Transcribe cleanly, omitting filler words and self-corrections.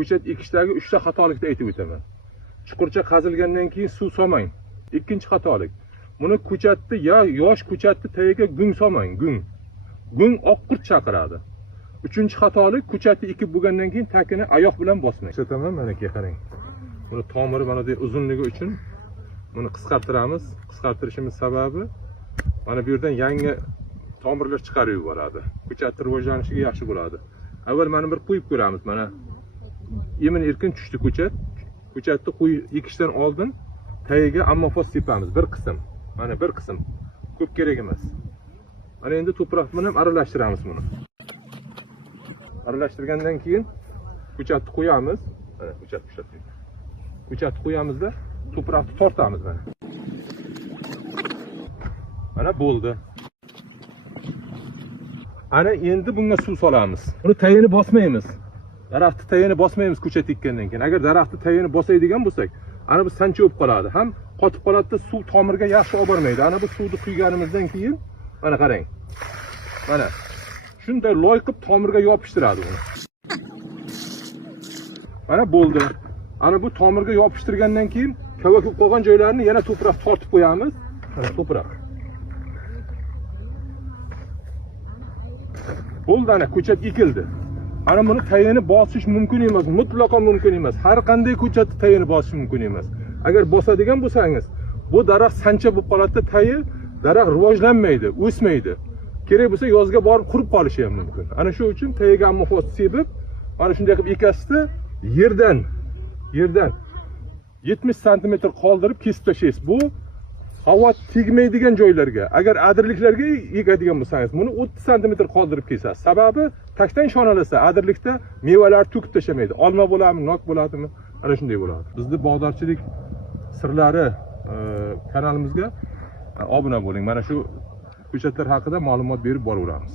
ko'chat ekishdagi 3 ta xatolikni aytib o'taman. Chuqurcha qazilgandan keyin suv solmang. Ikkinchi xatolik. Buni ko'chatni yosh ko'chatni tagiga gung solmang, gung. Gung oqqurt chaqiradi. Uchinchi xatolik, ko'chatni ekib bo'lgandan keyin takini oyoq bilan bosmang. Ko'rsataman, mana ki qarang. Buni tomiri mana bu uzunligi uchun buni qisqartiramiz. Qisqartirishimiz sababi mana bu yerdan yangi tomirlar chiqarib yuboradi. Ko'chatning rivojlanishiga yaxshi bo'ladi. Avval mana bir qo'yib ko'ramiz. Mana yemin erkin tushdi ko'chat. Ko'chatni ekishdan oldin tagiga ammofos sepamiz bir qism. Mana bir qism. Ko'p kerak emas. Mana endi to'proq bilan aralashtiramiz buni. Aralashtirgandan keyin ko'chatni qo'yamiz. Mana ko'chatni qo'yamizda to'proqni tortamiz mana. Mana bo'ldi. Ana endi bunga suv solamiz. Buni tagini bosmaymiz. Daraxtni tagini bosmaymiz ko'chat ekkandan keyin. Agar daraxtni tagini bosaydigan bo'lsak, ana bu sancha bo'lib qoladi. Ham qotib qoladi, suv tomirga yaxshi olib bormaydi. Ana bu suvni quyganimizdan keyin mana qarang. Mana shunday loy qilib tomirga yopishtiradi uni. Mana bo'ldi. Ana bu tomirga yopishtirgandan keyin kavakib qolgan joylarini yana to'proq tortib qo'yamiz. Mana to'proq. Bo'ldi, ana ko'chat ekildi. Ana buni tagini bosish mumkin emas, mutlaqo mumkin emas. Har qanday ko'chatni tagini bosish mumkin emas. Agar bosadigan bo'lsangiz, bu daraxt sancha bo'lib qoladi, tagi daraxt rivojlanmaydi, o'smaydi. Kerak bo'lsa yozga borib qurib qolishi ham mumkin. Ana shu uchun tagiga ammofos sepib, mana shunday qilib ekasizda yerdan 70 sm qoldirib kesib tashlaysiz. Bu havo tegmaydigan joylarga, agar adirliklarga ekadigan bo'lsangiz, buni 30 sm qoldirib kesasiz. Sababi takdan shonalasa, adirlikda mevalar to'kib tashlamaydi. Olma bo'ladimi, nok bo'ladimi? Ana shunday bo'ladi. Bizning bog'dorchilik sirlari kanalimizga obuna bo'ling. Mana shu ko'chatlar haqida ma'lumot berib boraveramiz.